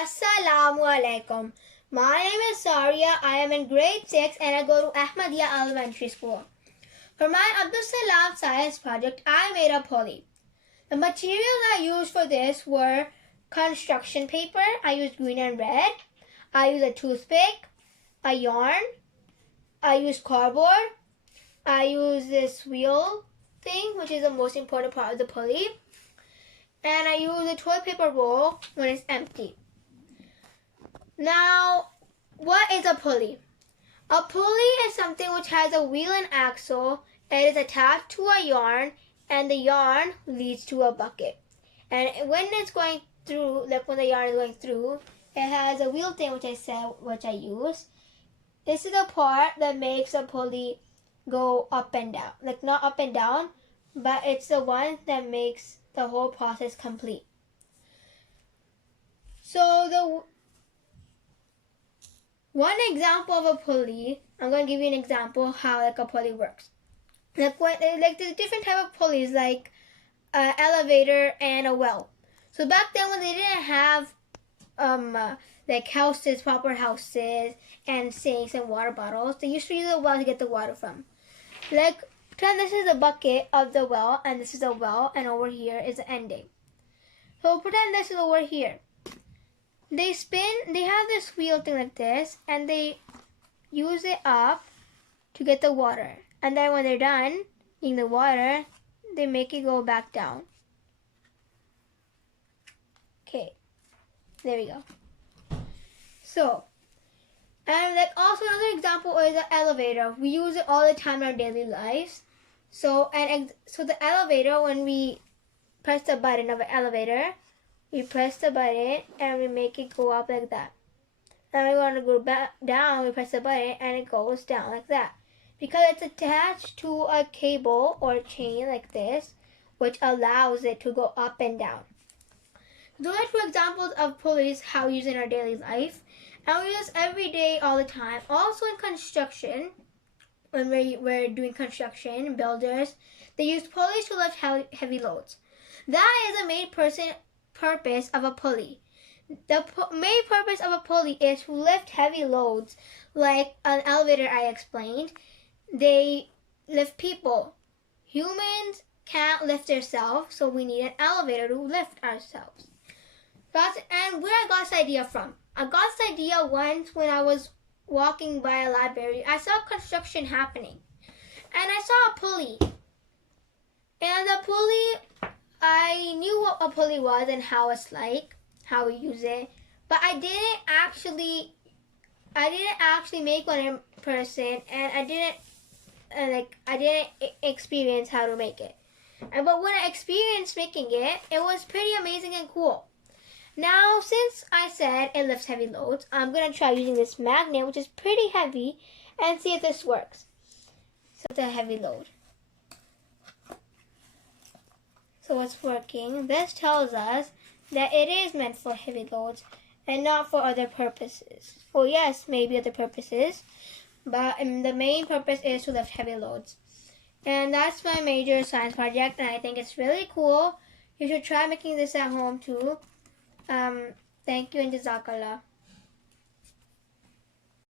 Assalamu alaikum. My name is Saaria. I am in grade 6 and I go to Ahmadiyya Elementary School. For my Abdus Salam science project, I made a pulley. The materials I used for this were construction paper. I used green and red. I used a toothpick, a yarn. I used cardboard. I used this wheel thing, which is the most important part of the pulley. And I use a toilet paper roll when it's empty. Now, what is a pulley? A pulley is something which has a wheel and axle. It is attached to a yarn, and the yarn leads to a bucket. And when it's going through, like when the yarn is going through, it has a wheel thing which I use. This is the part that makes a pulley go up and down. Like not up and down, but it's the one that makes the whole process complete. So one example of a pulley, I'm going to give you an example of how like a pulley works. Like there's different type of pulleys, like an elevator and a well. So back then when they didn't have like houses, proper houses and sinks and water bottles, they used to use a well to get the water from. Like pretend this is a bucket of the well and this is a well and over here is the ending. So pretend this is over here. They have this wheel thing like this and they use it up to get the water. And then when they're done getting the water, they make it go back down. Okay, there we go. So, and like also another example is the elevator. We use it all the time in our daily lives. So the elevator, when we press the button of an elevator, we press the button and we make it go up like that. And we want to go back down, we press the button and it goes down like that. Because it's attached to a cable or a chain like this, which allows it to go up and down. Those are two examples of pulleys how we use in our daily life. And we use every day, all the time. Also in construction, when we're doing construction, builders, they use pulleys to lift heavy loads. That is the main purpose of a pulley. The main purpose of a pulley is to lift heavy loads, like an elevator I explained. They lift people. Humans can't lift themselves, so we need an elevator to lift ourselves. And where I got this idea from? I got this idea once when I was walking by a library. I saw construction happening, and I saw a pulley. And the pulley, I knew what a pulley was and how it's like, how we use it, but I didn't actually make one in person, and I didn't experience how to make it. But when I experienced making it, it was pretty amazing and cool. Now, since I said it lifts heavy loads, I'm going to try using this magnet, which is pretty heavy, and see if this works. So it's a heavy load. So it's working. This tells us that it is meant for heavy loads and not for other purposes. Well, yes, maybe other purposes, but the main purpose is to lift heavy loads. And that's my major science project, and I think it's really cool. You should try making this at home too. Thank you and Jazakallah.